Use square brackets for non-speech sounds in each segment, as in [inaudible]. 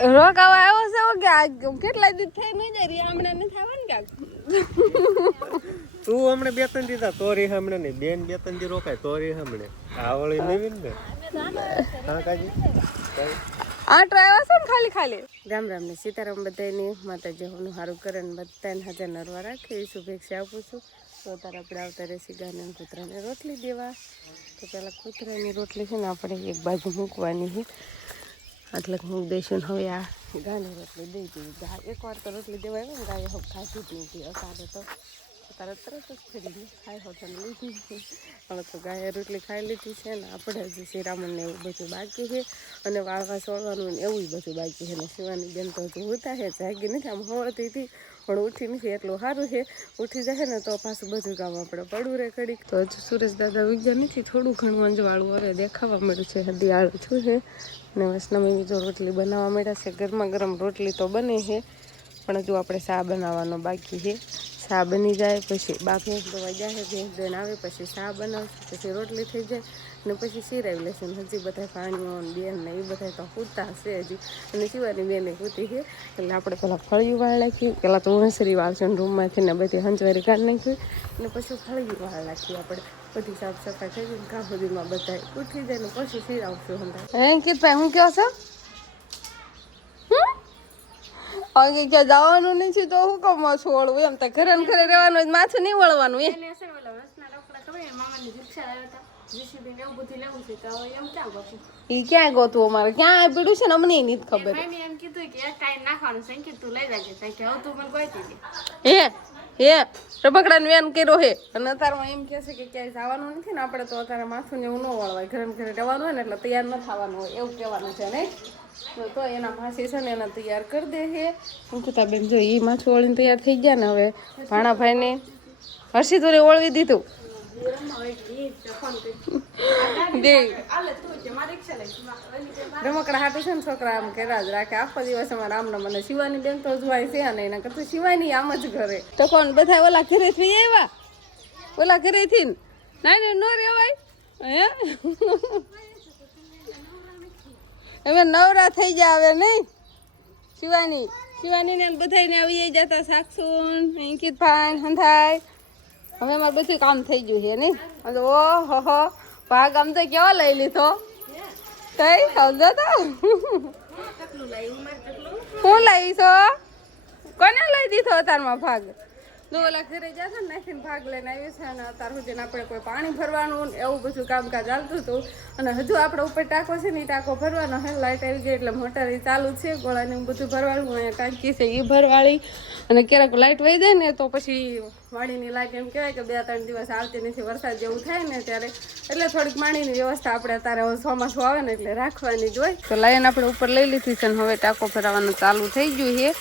રોકાવા આવ્યો છે કે કેટલા દિવસ થઈ નહીં જાય રી હમણાં નથી કે તું હમણે બે ત્રણ દીધા તોરી હમણે નહીં. બેન બે ત્રણ દી રોકાય તોરી હમણે. આ વળી ને. હા કાજી. આટો આવ્યા છે ને ખાલી ખાલી? રામ રામ ને સીતારામ બધાની માતાજી હોનું સારું કરે ને બધાને હાજર નરવા રાખે એવી શુભેચ્છા આપું છું. તો તારે આપણે આવતા રહેશે ગાને કૂતરાને રોટલી દેવા. તો પહેલાં કૂતરાની રોટલી છે ને આપણે એક બાજુ મૂકવાની છે. એટલે મૂક દઈશું હવે આ ગાને રોટલી દઈ દીધી. એક એકવાર તો રોટલી દેવાય ને, ગાય હવે ખાધી જ નથી અસારે તો અત્યારે તરત જ ફરી ખાઈ હોતો ને લીધી. હવે તો ગાયે રોટલી ખાઈ લીધી છે ને, આપણે હજી શ્રીરામણને એવું બધું બાકી છે અને વાળવા છોડવાનું ને એવું બધું બાકી છે. ને શિવાની બેન તો હજુ ઉતા છે, જાગી નથી, આમ હોળતી હતી. પણ ઉઠી નથી એટલું સારું છે. ઉઠી જશે ને તો પાછું બધું કામ આપણે પડવું રે કડીક તો હજુ સુરેશ દાદા વિજ્ઞાન નથી, થોડું ઘણું અંજવાળું હવે દેખાવા મળ્યું છે. હદી છું છે ને વૈષ્ણવી બીજો રોટલી બનાવવા મળ્યા છે. ગરમા ગરમ રોટલી તો બને છે, પણ હજુ આપણે શા બનાવવાનો બાકી છે. શા બની જાય પછી બા ભેંસ દવા જાય ભેંસ દઈને આવે પછી શા બનાવશે, પછી રોટલી થઈ જાય અને પછી સિરાવી લેશે. ને હજી બધા પાણીઓ બેન ને એ બધા તો પૂતા હશે હજી. અને શિવાની બેને પૂતી છે. એટલે આપણે પહેલાં ફળિયું વાળ નાખ્યું પહેલાં તો વંસરી વાળશે રૂમમાંથી ને બધી હંચવારી કાઢી નાખ્યું અને પછી ફળિયું વાળ નાખ્યું આપણે. બધી સાફ સફાઈ થઈ ગઈ કાં સુધીમાં બધા ઉઠી જાય ને પછી આવશું હમણાં. હે કીધા હું કહો છો? હવે ક્યાં જવાનું નથી તો હું કમ છોડવું એમ? તો ઘરે ને ઘરે રહેવાનું માથું નહીં વળવાનું એ? ઈ ક્યાં ગોતું અમારે? ક્યાં પીડ્યું છે ને અમને એની ખબર. હે હે રબકડા વેન કર્યો હે. અને અત્યારમાં એમ કહે છે કે ક્યાંય જવાનું નથી ને આપણે તો અત્યારે માથું ને એવું ન વળવાય. ઘરે ઘરે રહેવાનું હોય ને એટલે તૈયાર ન થવાનું હોય, એવું કહેવાનું છે ને. તો એના માસી છે ને એના તૈયાર કરી દે હે. અંકુતા બેન જો એ માથું વળીને તૈયાર થઈ ગયા ને હવે. ભાણાભાઈને હર્ષિતોને ઓળવી દીધું. રમકડા હાટું છે છોકરા આમ કર્યા જ રાખે. આખો દિવસ અમારે આમને મને શિવાની તો જોવાય આમ જ ઘરે. તો બધા ઓલા ઘરે થઈ ઓલા ઘરે ના? નો રેવાય? હે? હવે નવરા થઈ ગયા હવે નહીં? શિવાની? શિવાની ને બધાને આવી જતા સાક્ષુન અંકિત ભાઈ હંધાય. હવે અમારે બધું કામ થઈ ગયું છે નહીં? ઓ હો હો ભાગ આમ તો કેવો લઈ લીધો? કઈ સમજો તો? હું લઈશો છો કોને લઈ દીધો તારમાં ભાગ? જો ઓલા ઘરે જશે ને, નાખીને ભાગ લઈને આવી છે અને અત્યાર સુધી આપણે કોઈ પાણી ભરવાનું એવું બધું કામકાજ ચાલતું હતું. અને હજુ આપણે ઉપર ટાંકો છે ને, એ ટાંકો ભરવાનો હે લાઇટ આવી ગઈ એટલે મોટર એ ચાલુ છે, ગોળાને બધું ભરવાનું અહીંયા ટાંકી છે એ ભરવાળી. અને ક્યારેક લાઇટ વહી જાય ને, તો પછી વાડીની લાઇટ એમ કહેવાય કે બે ત્રણ દિવસ આવતી નથી, વરસાદ જેવું થાય ને ત્યારે. એટલે થોડીક પાણીની વ્યવસ્થા આપણે અત્યારે ચોમાસું આવે ને એટલે રાખવાની જ હોય. તો લાઈન આપણે ઉપર લઈ લીધી છે અને હવે ટાંકો ભરાવાનું ચાલુ થઈ ગયું છે.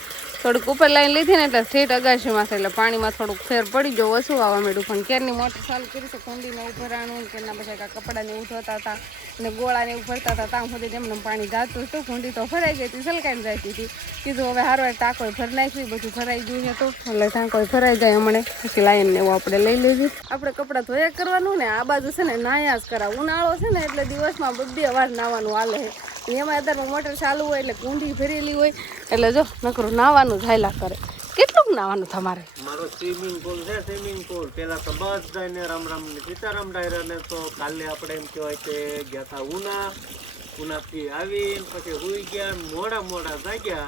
થોડુંક ઉપર લાઈન લીધી ને એટલે સીટ અગાશીમાં છે એટલે પાણીમાં થોડુંક ફેર પડી ગયો ઓછું આવવા માંડ્યું. પણ કેરની મોટર ચાલુ કરી છે કુંડીને ઉભરાણું ભરાણું કેરના કાંઈ કપડાને એવું ધોતા હતા અને ગોળાને એવું ભરતા હતા, ત્યાં સુધી એમને પાણી જાતું હતું, કુંડી તો ભરાઈ ગઈ હતી સલકાઈને જતી હતી. કીધું હવે હારવાર ટાંકો ભર નાખ્યું બધું ભરાઈ ગયું છે તો. એટલે ટાંકો ભરાઈ જાય હમણે. પછી લાઈન ને એવું આપણે લઈ લઈએ આપણે કપડાં ધોયા કરવાનું ને આ બાજુ છે ને નાયા જ કરા, ઉનાળો છે ને એટલે દિવસમાં બધી વાર નાવાનું હાલે છે. એમાં અત્યારમાં મોટર ચાલુ હોય એટલે કુંડી ભરેલી હોય. એટલે જો, નકરું નાવાનું ઝાયલા કરે. કેટલું નાવાનું તમારે? મારો સ્વિમિંગ પુલ છે સ્વિમિંગ પુલ પેલા તો બસ જઈને રામ રામ, સીતારામ ડાયરા ને તો કાલે આપણે એમ કહેવાય કે ગયા હતા ઉના. ઉનાથી આવીને પછી હુઈ ગયા મોડા મોડા જાગ્યા.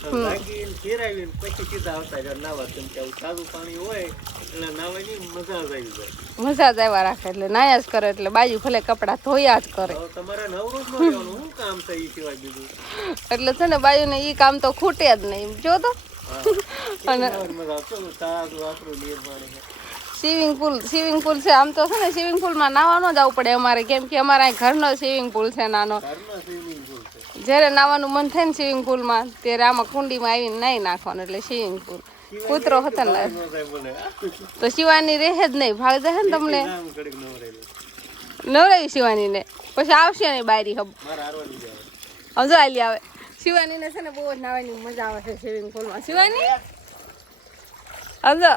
જાગીને ફેરાવીને પછી સીધા આવતા રહ્યા નાવા કેમ કે આવું પાણી હોય એટલે નાવાની મજા જ આવી જાય. મજા જ આવ્યા રાખે એટલે નાયા જ કરે એટલે બાજુ ભલે કપડાં ધોયા જ કરે. તમારે જ શું કામ છે એ સિવાય બીજું? એટલે છે ને બાજુને એ કામ તો ખૂટે જ નહીં જો તો. અને સ્વિમિંગ પુલ સ્વિમિંગ પુલ છે. આમ તો છે ને સ્વિમિંગ પુલમાં નાવાનો જ આવવું પડે અમારે કેમ કે અમારા ઘરનો સ્વિમિંગ પુલ છે નાનો. સ્વિમિંગ જ્યારે નાવાનું મન થાય ને સ્વિમિંગ પુલમાં ત્યારે આમાં કુંડીમાં આવીને નાહી નાખવાનું એટલે સ્વિમિંગ પુલ કૂતરો મને. તો શિવાની રહે જ નહીં ભાગ જશે ને તમને. નવરાવી શિવાનીને. પછી આવશે ને બારી હબ. સમજો આલી આવે. શિવાનીને છે ને બહુ જ નાવાની મજા આવે છે સ્વિમિંગ પુલમાં શિવાની? સમજો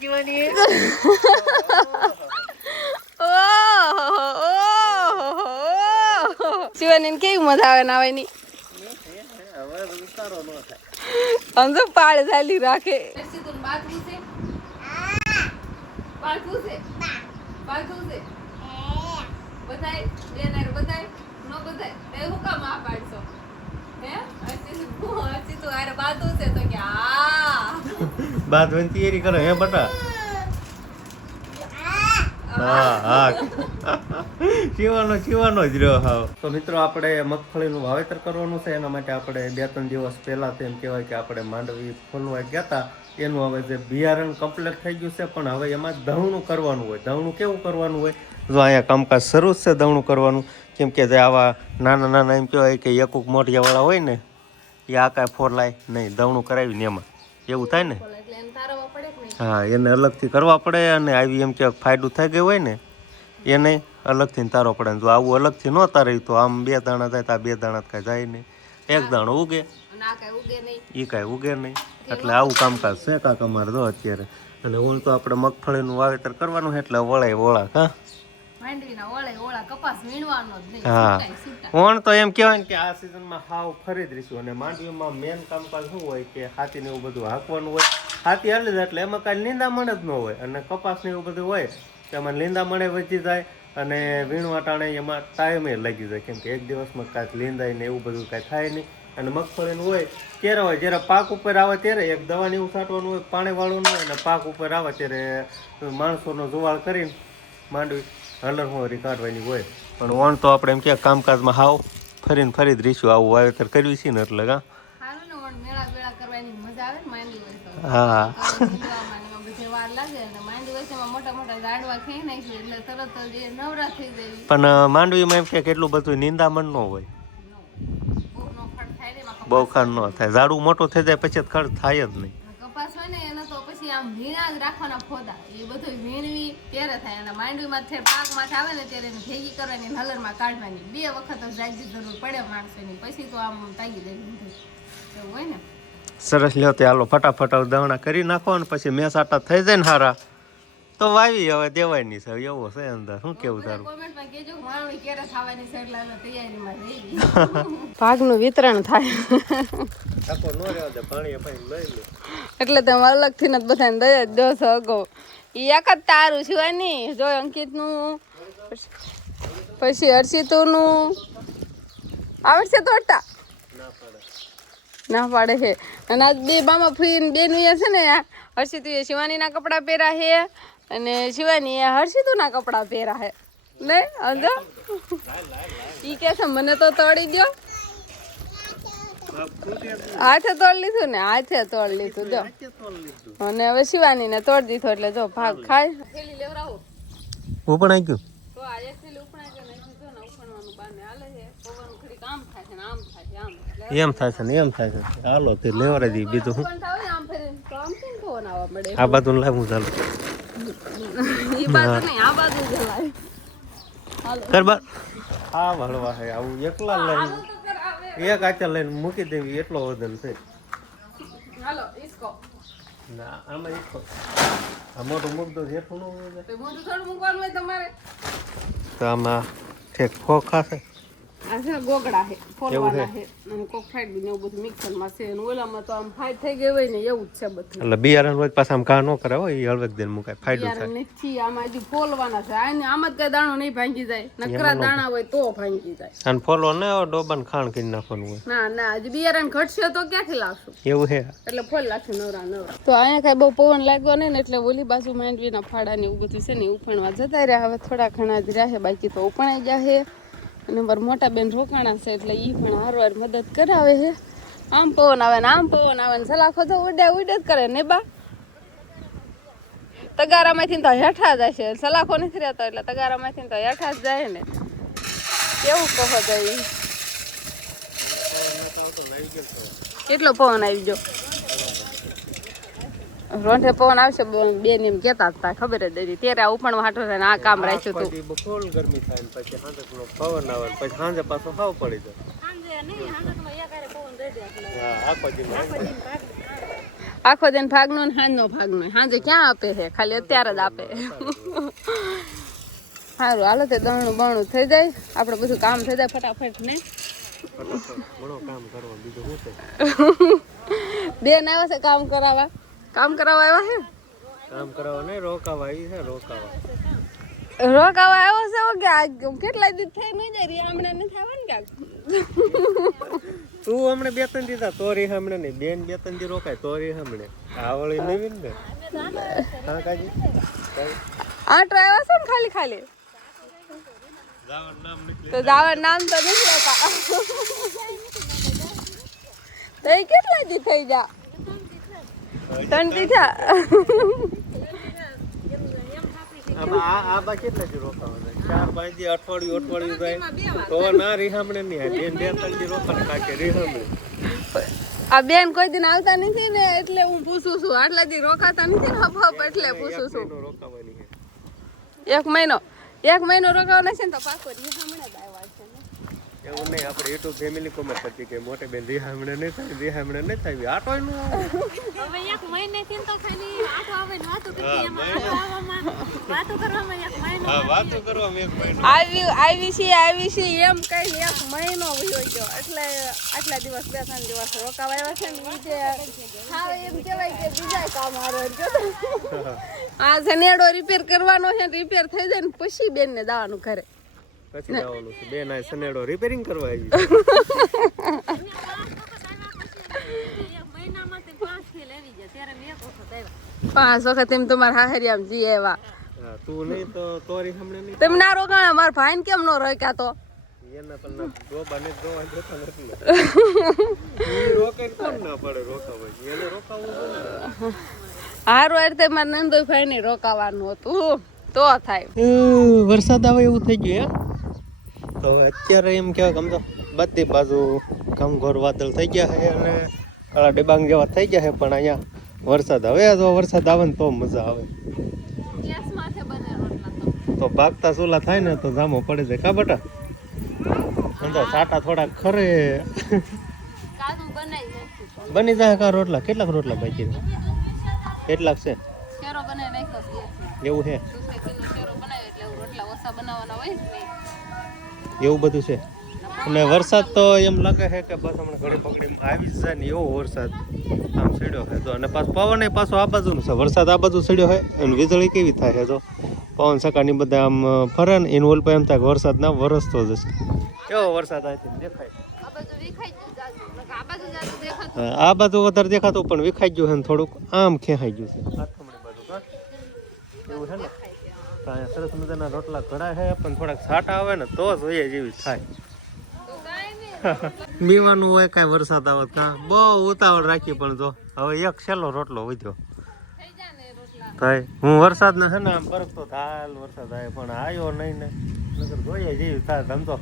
શિવાની. [laughs] કેવી મજા આવે નાવાની? આમ તો પાળ ચાલી રાખે. બધાય બેન હારે બધાય ન બધાય તે હું કામ આ પાડશો હે હજી હું હજી તું હારે છે તો કે આ. બાદ વન કરો હે બટા? હા હા શિવાનો શિવાનો જ રહ્યો હાવ. તો મિત્રો, આપણે મગફળીનું વાવેતર કરવાનું છે. એના માટે આપણે બે ત્રણ દિવસ પહેલા તેમ કહેવાય કે આપણે માંડવી ફોલવા ગયા હતા. એનું હવે જે બિયારણ કમ્પ્લીટ થઈ ગયું છે, પણ હવે એમાં દવણું કરવાનું હોય. દવણું કેવું કરવાનું હોય? જો અહીંયા કામકાજ શરૂ છે દવણું કરવાનું. કેમ કે જે આવા નાના નાના એમ કહેવાય કે એકુક મોઢિયાવાળા હોય ને, એ આ કાંઈ ફોરલાય નહીં. દવણું કરાવીને એમાં. એવું થાય ને એટલે એને તારવા પડે કે નહીં હા એને અલગથી કરવા પડે અને આવી એમ કે ફાયદો થઈ ગયો હોય ને એને અલગથી તારો પડે. જો આવું અલગથી ન તારે તો આમ બે દાણા થાય તો આ બે દાણા કાંઈ જાય નહીં. એક દાણો ઉગે. એ કાંઈ ઉગે નહીં. એટલે આવું કામકાજ છે કાંક અમારે તો અત્યારે. અને હું તો આપણે મગફળીનું વાવેતર કરવાનું છે એટલે વળાય વળા હા. માંડવીના ઓળે ઓળા કપાસ વીણવાનો જ નહીં હા. ઓણ તો એમ કહેવાય કે આ સિઝનમાં હાવ ફરી જ રહીશું અને માંડવીમાં મેન કામકાજ શું હોય કે હાથીને એવું બધું હાંકવાનું હોય. હાથી હાલે જ એટલે એમાં કાંઈ લીંદામણ જ ન હોય. અને કપાસ ને એવું બધું હોય તો એમાં લીંદામણે વધી જાય અને વીણવા ટાણે એમાં ટાઈમે લાગી જાય. કેમ કે એક દિવસમાં કાંઈ લીંદાય ને એવું બધું કાંઈ થાય નહીં. અને મગફળીનું હોય ત્યારે હોય જ્યારે પાક ઉપર આવે ત્યારે એક દવાની એવું છાંટવાનું હોય પાણી વાળવાનું હોય અને પાક ઉપર આવે ત્યારે માણસોનો જુવાળ કરીને માંડવી હલર હોરી કાઢવાની હોય પણ વણ તો આપણે એમ કે કામકાજમાં હાવ ફરીને ફરી જ રહીશું આવું વાવેતર કર્યું છે ને એટલે કા સારું ને વણ મેળા વેળા કરવાની મજા આવે ને માંડવી હોય તો. હા. પણ માંડવીમાં એમ કે કેટલું બધું નિંદામણ ન હોય. બહુ નો ખડ થાય ને એમાં બહુ ખાંડ ન થાય. ઝાડું મોટું થઈ જાય પછી ખર્ચ થાય જ નહીં કપાસ હોય ને એને તો પછી આમ વીણા જ રાખવાના ફોદા એ બધું વીણવી, ત્યારે થાય. અને માંડવીમાં છે પાકમાં આવે ને ત્યારે એને ભેગી કરવાની હલરમાં કાઢવાની. બે વખત જ જાગી જરૂર પડે માણસોની. પછી તો આમ તાગી દે એવું હોય ને? સરસ, લ્યો તે હાલો ફટાફટ દવણા કરી નાખો અને પછી મેં સાટા થઈ જાય ને હારા. તો વાવી હવે દેવાની નહીં છે એવો છે અંદર. શું કેવું તારું? [laughs] ભાગનું વિતરણ થાય. આખો ન રહેવા દે પાણી પાણી લઈ લે. એટલે તમે અલગથી ને બધાને દઈ જ દો છો એ એક જ તારું શિવાની જો અંકિતનું પછી હર્ષિતુનું. આવડશે તોડતા ના પાડે. છે. અને આજ બે બામાં ફૂઈને બે નું છે ને હર્ષિતુએ શિવાનીના કપડાં પહેર્યા છે. અને શિવાનીએ હર્ષિતુના કપડાં પહેરા હે. લે અંજો ઈ કે છે મને તો તોડી દો હાથે તોડી લીધું ને હાથે તોડી લીધું જો. અને હવે શિવાની ને તોડી દીધો એટલે જો ભાગ ખાય. હું પણ આવી એમ થાય છે ને એમ થાય છે. હાલો તે દઈએ બીજું આ બધું લાવું ચાલો. [laughs] ઈ બાજુ નહીં આ બાજુ જવાય હે આવું એકલા લઈને. એક આચા લઈને મૂકી દેવી એટલો વજન છે. હાલો ઈસકો. ના આમાં એક આમાં તો મૂકતો જેટલું ન હોય તો થોડું મૂકવાનું હોય તમારે. તો આમાં ઠેક ખોખા છે આ છે ગોગડા છે? ફોલવાના છે. અને કોક ફાઈટ ને એવું બધું મિક્સરમાં છે અને ઓલામાં તો આમ ફાઈટ થઈ ગઈ હોય ને એવું જ છે બધું. એટલે બિયારણ પાછા આમ ઘા ન કરે હોય એ હળવેક દેન મુકાય ફાયદો થાય. નથી આમાં હજી ફોલવાના છે. આને આમાં જ કઈ દાણો નહીં ભાંગી જાય. નકરા દાણા હોય તો ભાંગી જાય. અને ફોલો ને ડોબાને ખાણ કરી નાખવાનું હોય. ના ના હજી બિયારણ ઘટશે તો ક્યાંથી લાવશું? એવું હે એટલે ફોલ લાખી નવરા નવરા. તો અહીંયા કઈ બહુ પવન લાગ્યો ને એટલે ઓલી બાજુ માંડવીના ફાડા ને એવું બધું છે ને ઉફાણવા જતા રહ્યા. હવે થોડા ઘણા જ રહ્યા બાકી તો ઉપણાઈ ગયા અને મારા મોટા બેન રોકાણા છે એટલે ઈ પણ હારવાર મદદ કરાવે છે. આમ પવન આવે ને આમ પવન આવે ને સલાખો તો ઉડે ઉડે જ કરે ને બા. તગારામાંથી તો હેઠા જાય છે સલાખો નથી રહેતો એટલે તગારામાંથી તો હેઠા જ જાય ને. કેવું કહો તો કેટલો પવન આવી ગયો? રોંઠે પવન આવશે બેન એમ કેતા હતા ખબર જ હતી ત્યારે આ ઉપણ હાટો છે ને આ કામ રાખ્યું હતું બફોલ ગરમી થાય ને પછી સાંજે પવન આવે પછી સાંજે પાછો હાવ પડી જાય. આખો દી દિન ભાગનો ને સાંજનો ભાગનો. સાંજે ક્યાં આપે છે? ખાલી અત્યારે જ આપે. સારું હાલો તે દણું બણું થઈ જાય. આપણે બધું કામ થઈ જાય ફટાફટ ને. બેન આવ્યા છે કામ કરાવવા? કામ કરાવવા આવ્યા છે કામ કરાવવા નહીં રોકાવા એ છે રોકાવા. રોકાવા આવ્યો છે કે આ કેટલા દિવસ થઈ નહીં જાય? રી હમણાં નથી આવવાનું ક્યાંક તું હમણે બે ત્રણ દીધા તોરી હમણે નહીં. બેન બે ત્રણ દી રોકાય તોરી હમણે. આ વળી નવીન ને. હા કાજી આ ડ્રાઈવર છે ને ખાલી ખાલી? તો દાવા નામ તો નથી લેતા. તો કેટલા દી થઈ જા? ત્રણ દી આ આ બા કેટલા દી રોકાવા ચાર પાંચ અઠવાડિયું અઠવાડિયું જાય તો ના રીહામણે નહીં બેન બે ત્રણ દી રોકાણ કાકે રીહામણે. આ બેન કોઈ દિન આવતા નથી ને એટલે હું પૂછું છું. આટલા દી રોકાતા નથી ને હપ એટલે પૂછું છું. એક મહિનો. એક મહિનો રોકાવાનો છે ને તો પાકો રી હમણાં જ આવ્યા છે ને એવું નહીં આપણે યુટ્યુબ ફેમિલી કોમેન્ટ કરતી કે મોટે બેન રીહામણે નહીં થાય રીહામણે નહીં થાય આટો નું હવે એક મહિનેથી તો ખાલી આઠો આવે ને વાતો કરતી એમાં. આવવામાં વાતો કરવામાં એક મહિનો હા વાતો કરવા એક મહિનો. આવી આવી છે આવી છે એમ કઈ એક મહિનો વયો ગયો. એટલે આટલા દિવસ બે ત્રણ દિવસ રોકાવા આવ્યા છે ને બીજે હા એમ કહેવાય કે બીજા કામ હારો આ જનેડો રિપેર કરવાનો છે રિપેર થઈ જાય ને પછી બેન ને દાવાનું ઘરે. પછી જવાનું છે. બેન આ સનેડો રિપેરિંગ કરવા આવી પાંચ વખત આવ્યા પાંચ વખત એમ તમારા હાહરિયામ જી એવા તું નહીં તો તોરી હમણે નહીં તમે ના રોકાણ મારા ભાઈને કેમ નો રોક્યા તો? એના પણ ના ડોબા ને ડોબા જતા નથી. ઈ કોણ ના પડે રોકાવા? એને રોકાવું હારું એટલે મારા નંદોઈ ને રોકાવાનું હતું. તો થાય. વરસાદ આવે એવું થઈ ગયું તો અત્યારે એમ કહેવાય કે આમ તો બધી બાજુ ઘમઘોર વાદળ થઈ ગયા છે અને કાળા ડિબાંગ જેવા થઈ ગયા છે પણ અહીંયા વરસાદ હવે જો વરસાદ આવે ને તો મજા આવે. તો. ભાગતા સુલા થાય ને તો જામો પડે જાય કા બટા? તો સાટા થોડા ખરે. બની જાય કા રોટલા? કેટલાક રોટલા બાકી કેટલાક છે? છે. એવું છે? એટલે રોટલા ઓછા બનાવવાના હોય એવું બધું છે. અને વરસાદ તો એમ લાગે છે કે બસ હમણાં ઘડી પકડી આવી જ જાય ને એવો વરસાદ આમ સડ્યો છે. તો અને પાછો પવન એ પાછો આ બાજુનો છે. વરસાદ આ બાજુ સડ્યો છે અને વીજળી કેવી થાય છે જો? પવન સકાની બધા આમ ફરે ને એનું ઓલ એમ થાય વરસાદ ના વરસતો જશે. કેવો વરસાદ આવે દેખાય? આ બાજુ વધારે દેખાતું પણ વિખાઈ ગયું છે થોડુંક આમ ખેંચાઈ ગયું છે. એવું છે ને? તો અહીંયા સરસ મજાના રોટલા ઘડા છે પણ થોડાક છાંટા આવે ને તો જોઈએ જેવી થાય. તો કાંઈ. બીવાનું હોય કાંઈ વરસાદ આવત કાં બહુ ઉતાવળ રાખી પણ જો. હવે એક છેલ્લો રોટલો વધ્યો. ને થાય. હું વરસાદને છે ને આમ બરકતો થાલ વરસાદ આવે પણ આવ્યો નહીં ને. નગર જોઈએ જેવી થાય આમ તો.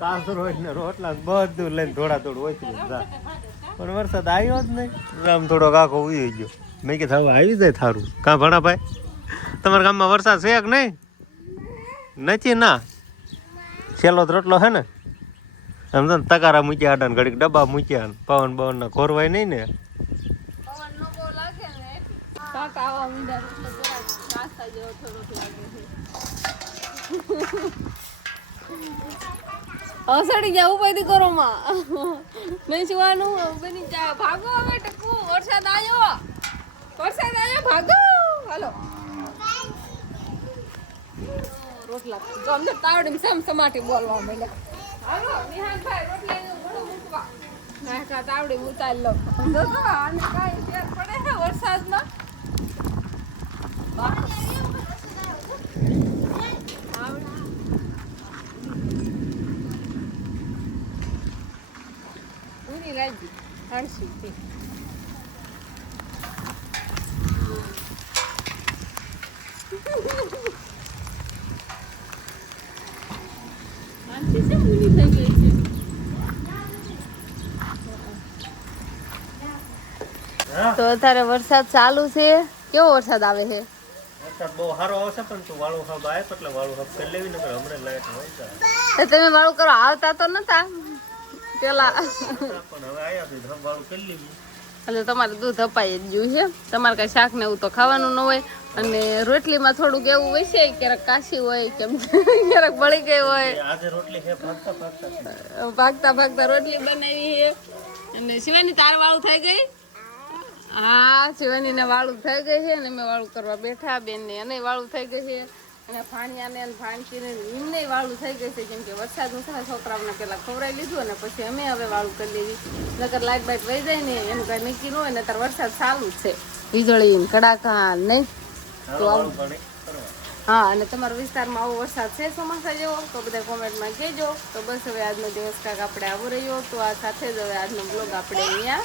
કાસરો હોય ને રોટલા બધું લઈને થોડા થોડું ઓછું થાય. પણ વરસાદ આવ્યો જ નહીં. આમ થોડોક આખો ઉઈ ગયો. મેં કીધું હવે આવી જાય થારું. કાં ભણા ભાઈ તમારા ગામમાં વરસાદ છે કે નહીં? નથી ના. છેલ્લો રોટલો છે ને? એમ તો તકારા મૂક્યા આડા ને ઘડીક ડબ્બા મૂક્યા ને પવન પવન ના ખોરવાય નહીં ને. અસડી ગયા ઉપાય કરો માં મેં સુવાનું બની જાય ભાગો હવે ટકુ વરસાદ આવ્યો. વરસાદ આવ્યો, ભાગો. હાલો. રોટલા જો અમને તાવડી સમ સમાટી બોલવા મળે હાલો, નિહાનભાઈ, રોટલા ઘણું મૂકવા. ના તાવડી ઉતારી લો. જો તો આને કાંઈ ફેર પડે છે વરસાદમાં. પૂરી લાગી હાણસી થી હાણસી છે પૂરી થઈ ગઈ છે તો અત્યારે વરસાદ ચાલુ છે. કેવો વરસાદ આવે છે? વરસાદ બહુ સારો આવશે પણ તું વાળું હબ આવે એટલે વાળું હબ કરી લેવી નકર હમણાં લાઈટ હોય તમે વાળું કરો આવતા તો નતા. પેલા પણ હવે આયા વાળું કરી લેવી. એટલે તમારે દૂધ અપાઈ જ ગયું છે. તમારે કાંઈ શાક ને એવું તો ખાવાનું ન હોય. અને રોટલીમાં થોડુંક એવું હોય છે ક્યારેક કાશી હોય કેમ [laughs] ક્યારેક બળી ગઈ હોય. ભાગતા ભાગતા રોટલી બનાવી છે. અને શિવાની તાર વાળું થઈ ગઈ? હા શિવાની ને વાળું થઈ ગઈ છે અને મેં વાળું કરવા બેઠા બેન ને અને વાળું થઈ ગઈ છે. અને ફાણિયાને અને ફાણકીને એમને વાળું થઈ ગઈ છે કેમ કે વરસાદનું છે ને છોકરાઓને પેલા ખવડાવી લીધું અને પછી અમે હવે વાળું કરી લેવી નકર લાઇટ બાઇટ વહી જાય ને એનું કાંઈ નક્કી ન હોય ને ત્યારે વરસાદ ચાલુ જ છે. વીજળી કડાકા નહીં? કરવા હા અને તમારા વિસ્તારમાં આવો વરસાદ છે ચોમાસા જેવો તો બધા કોમેન્ટમાં કહેજો. તો બસ હવે આજનો દિવસ કાંક આપણે આવો રહ્યો તો આ સાથે જ હવે આજનો બ્લોગ આપણે અહીંયા